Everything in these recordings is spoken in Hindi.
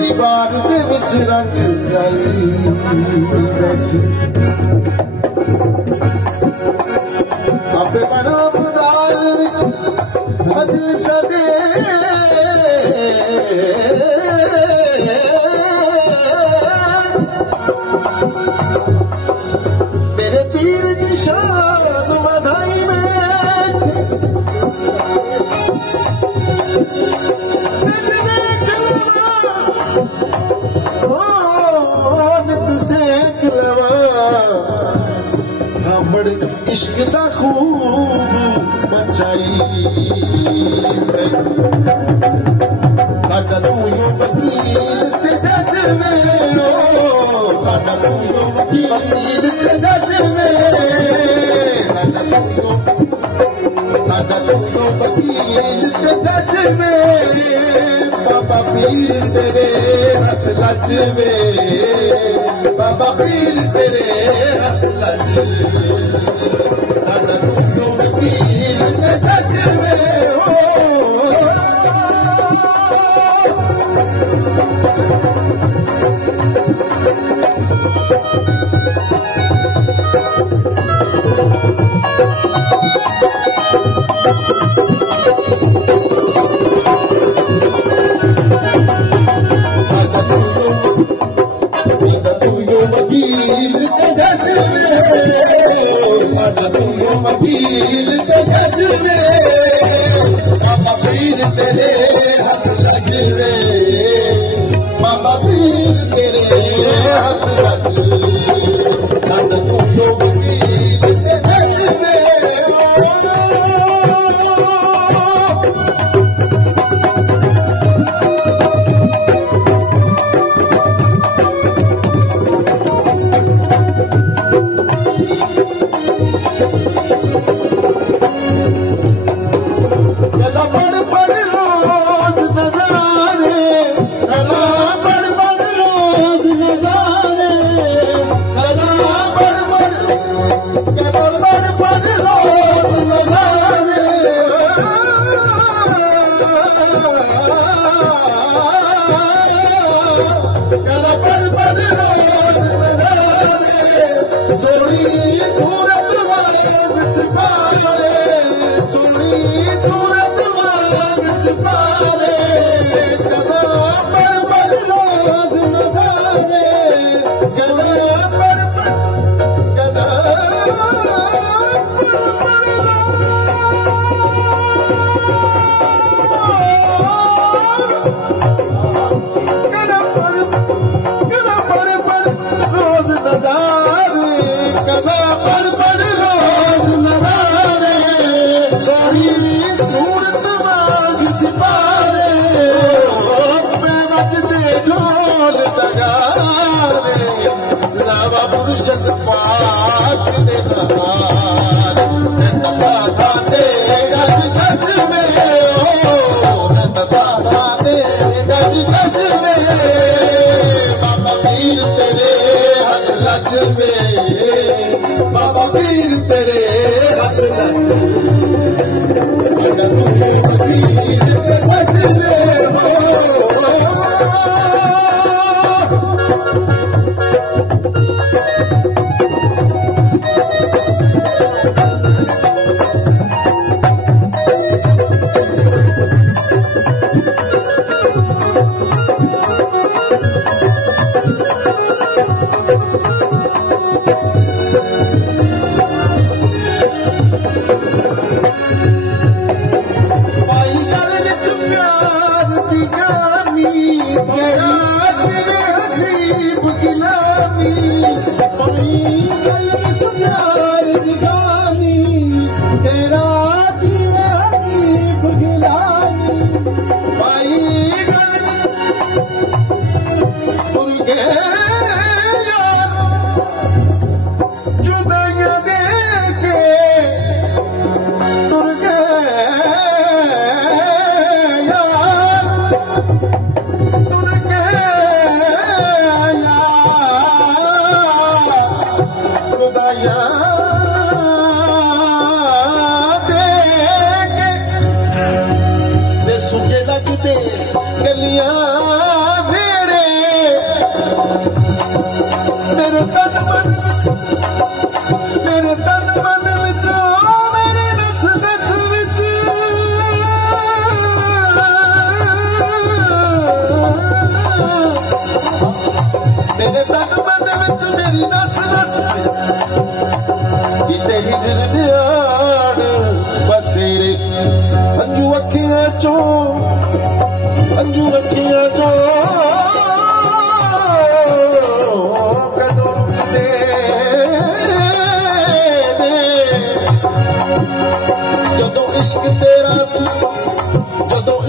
दीवार दे विच रंग लाई आपे बना बदाल विच मजलिस दे मेरे पीर दी शान मधाई में इश्क दा खूब मचाई साडा तू यो वकील ते जज में साडा तू यो वकील ते जज में साडा तू यो वकील ते जज में बाबा पीर तेरे हथ लज में बाबा पीर तेरे हथ लज वकील ते जज में बाबा पीर तेरे हथ लज रे बाबा पीर तेरे हथ लज साडा तू यो वकील ते जज में मुर्शद पाक दे दरबार नता दे गज गज में नता दे गज गज में बाबा पीर तेरे हथ लज में बाबा पीर तेरे हथ लज पीर ते गज में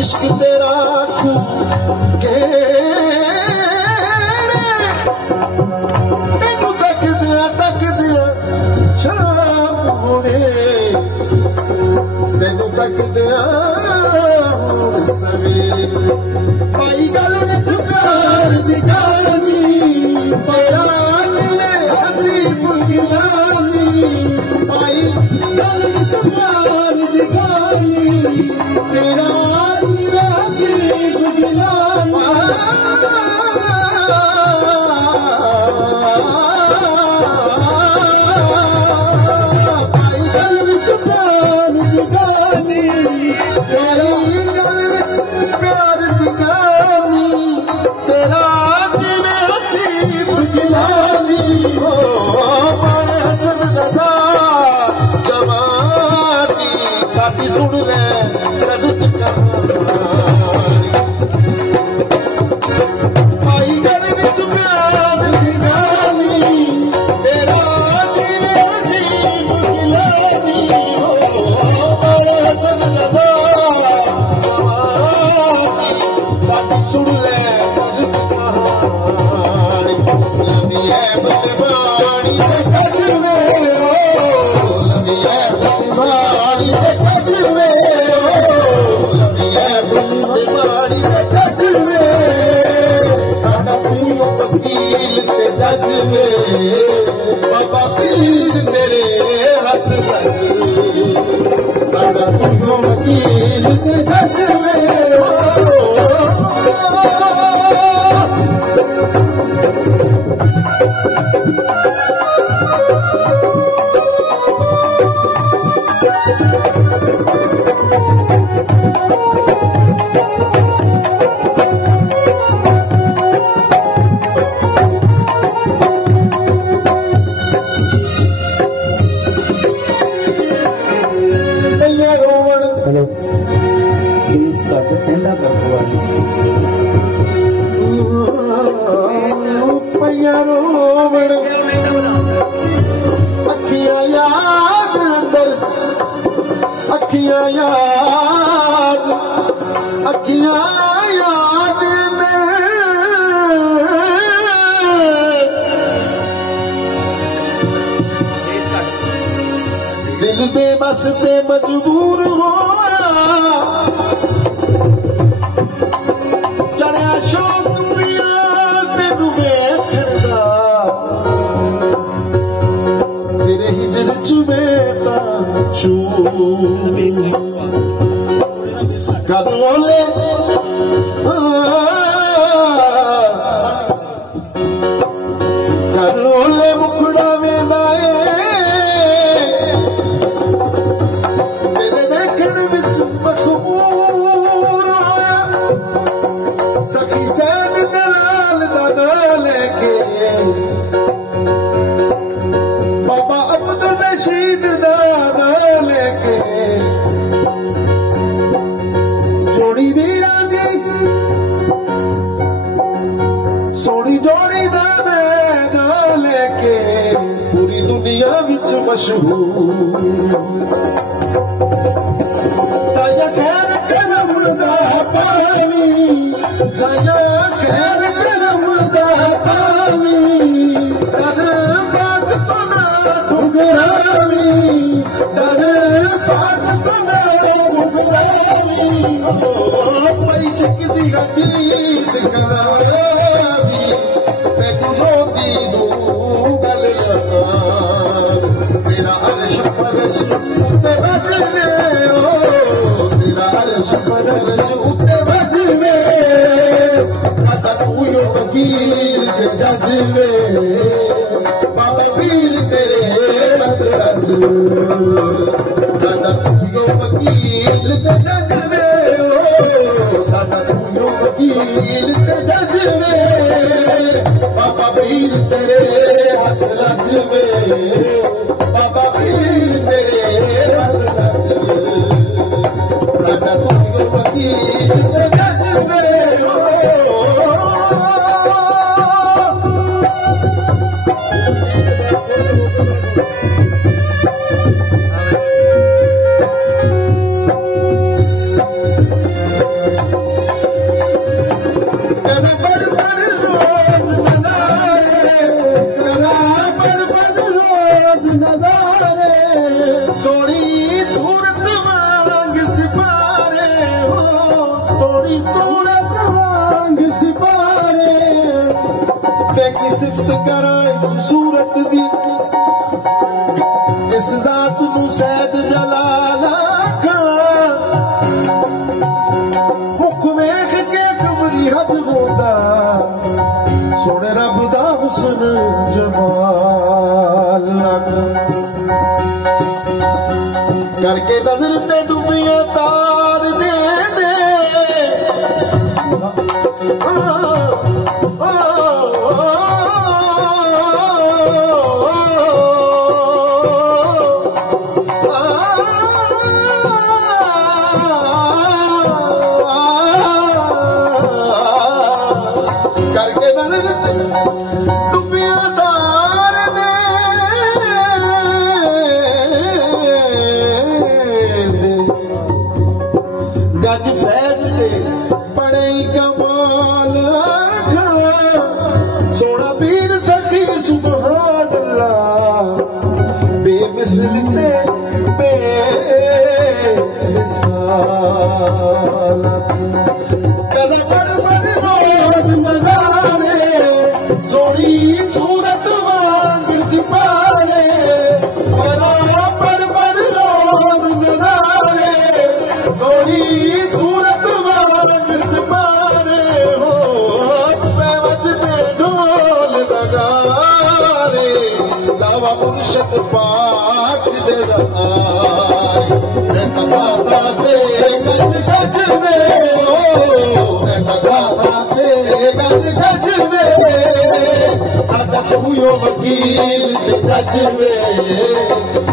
इश्क तेरा खू के तेनू तक दिया शाम होने तेनू तक दिया सवेरे पाई गल विच प्यार दी कहानी तेरा तेरे हसी बुगिलानी पाई गल विच प्यार दी कहानी तेरा सुन ले आई गल विच प्यार दी गानी तेरा जीवे सी मिलानी हो बड़े हसन लगा साडी सुन ले कहानी लगी है बदबानी ते कज में लगी है बदबानी ते कज में लगी है बदबानी ते कज में साडा पूरो वकील ते जज में बाबा पीर तेरे हाथ लग साडा पूरो वकील ते जज में दिल बेबस ते मजबूर होया चढ़िया शौक पिया तेनू वेखण दा तेरे हिजर च बेटा छू कदोले कदोले मुखड़ा वेंदा तेरे देखण विच मखबूर होया सखी सैद जलाल दा नां लेके बाबा अब्दुल रशीद दा नां लेके जोड़ी वीरा दी सोनी जोड़ी दा मैं नां च मशहूर साया खैर करम दा पावी साया खैर करम दा पावी दर बाग तो ना ठुकरावी दर बाग तो ना ठुकरावी पैसक दी हदीद करावी मैनू रोंदी दू गल यार तेरा अर्श फरश उत्ते वजवे तेरा अर्श फरश उत्ते वजवे अता तू यो वकील ते जजवे बाबा पीर तेरे मत साडा तू यो वकील ते जजवे साडा तू यो वकील ते जजवे बाबा पीर तेरे मत रजवे बाबा पीर तेरे मत रजवे साडा तू यो वकील ते जजवे सोनी सूरत वांग सिपारे हो सोनी सूरत वांग सिपारे बेकी सिफ्त करा इस सूरत दी इस जात नू सैद जलाला मुख वेख के कमरी हद होंदा सोने रब दा हुस्न जमाल करके नजर ते डुबिया तार दे दे करके नजर डुबिया तार दे गज फैज दे बड़े कमाल सोना पीर सखी सुभान अल्लाह बेमिसल ते बेमिसाल कर बड़ बड़ रोज नजारे सोनी सूरत वांग सिपारे बड़ बड़ रोज नजारे सोनी सूरत वांग सिपारे हो मैं वजने ढोल लगारे लावा मुर्शद पाक दे रहारे मैं कथा ते गज गज में मैं कथा ते गज गज में साडा तू यो वकील ते जज में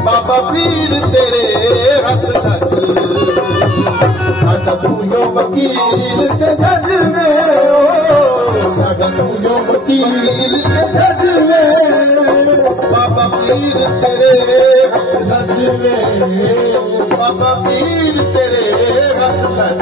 बाबा पीर तेरे हथ नच साडा तू यो वकील ते जज में साडा तू यो वकील ते जज में बाबा पीर तेरे हथ नच में बाबा पीर तेरे हथ नच